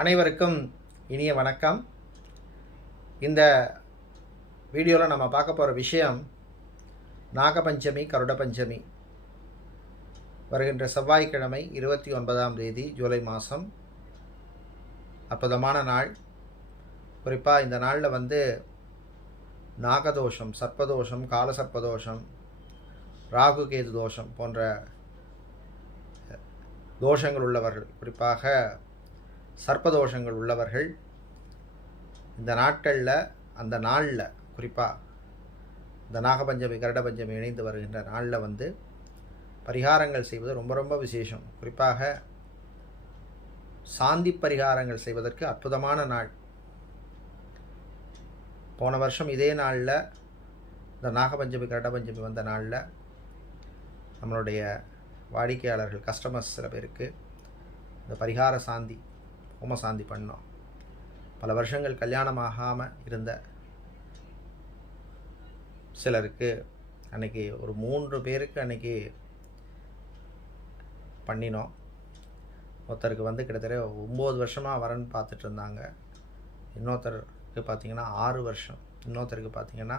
அனைவருக்கும் இனிய வணக்கம். இந்த வீடியோவில் நம்ம பார்க்க போகிற விஷயம் நாகபஞ்சமி, கருட பஞ்சமி வருகின்ற செவ்வாய்க்கிழமை 29ஆம் தேதி ஜூலை மாதம். அற்புதமான நாள். குறிப்பாக இந்த நாளில் நாகதோஷம், சர்ப்பதோஷம், காலசர்ப்பதோஷம், ராகு கேது தோஷம் போன்ற தோஷங்கள் உள்ளவர்கள், குறிப்பாக சர்ப்பதோஷங்கள் உள்ளவர்கள் இந்த நாட்களில், அந்த நாளில், குறிப்பாக இந்த நாகபஞ்சமி கருட பஞ்சமி இணைந்து வருகின்ற நாளில் பரிகாரங்கள் செய்வது ரொம்ப ரொம்ப விசேஷம். குறிப்பாக சாந்தி பரிகாரங்கள் செய்வதற்கு அற்புதமான நாள். போன வருஷம் இதே நாளில், இந்த நாகபஞ்சமி கருட பஞ்சமி வந்த நாளில் நம்மளுடைய வாடிக்கையாளர்கள், கஸ்டமர்ஸ் சில பேருக்கு இந்த பரிகார சாந்தி, ஹோம சாந்தி பண்ணோம். பல வருஷங்கள் கல்யாணமாகாமல் இருந்த சிலருக்கு அன்றைக்கி ஒரு 3 பேருக்கு அன்றைக்கி பண்ணினோம். ஒருத்தருக்கு கிட்டத்தட்ட 9 வருஷமாக வரன் பார்த்துட்டு இருந்தாங்க. இன்னொருத்தருக்கு பார்த்திங்கன்னா 6 வருஷம், இன்னொருத்தருக்கு பார்த்திங்கன்னா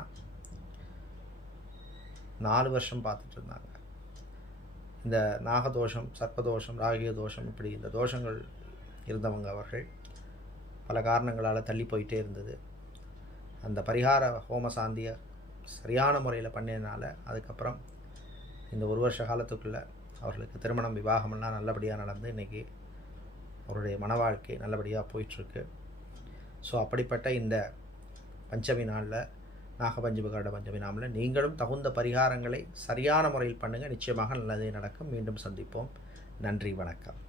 4 வருஷம் பார்த்துட்டு இருந்தாங்க. இந்த நாகதோஷம், சர்ப்பதோஷம், ராகிய தோஷம், இப்படி இந்த தோஷங்கள் இருந்தவங்க அவர்கள் பல காரணங்களால் தள்ளி போயிட்டே இருந்தது. அந்த பரிகார ஹோம சாந்தியை சரியான முறையில் பண்ணினால அதுக்கப்புறம் இந்த 1 வருஷ காலத்துக்குள்ளே அவர்களுக்கு திருமணம், விவாகமெல்லாம் நல்லபடியாக நடந்து இன்றைக்கி அவருடைய மன வாழ்க்கை நல்லபடியாக போயிட்டுருக்கு. ஸோ அப்படிப்பட்ட இந்த பஞ்சமி நாளில், நாகபஞ்சமி கருட பஞ்சமி நாளில் நீங்களும் தகுந்த பரிகாரங்களை சரியான முறையில் பண்ணுங்கள். நிச்சயமாக நல்லதே நடக்கும். மீண்டும் சந்திப்போம். நன்றி, வணக்கம்.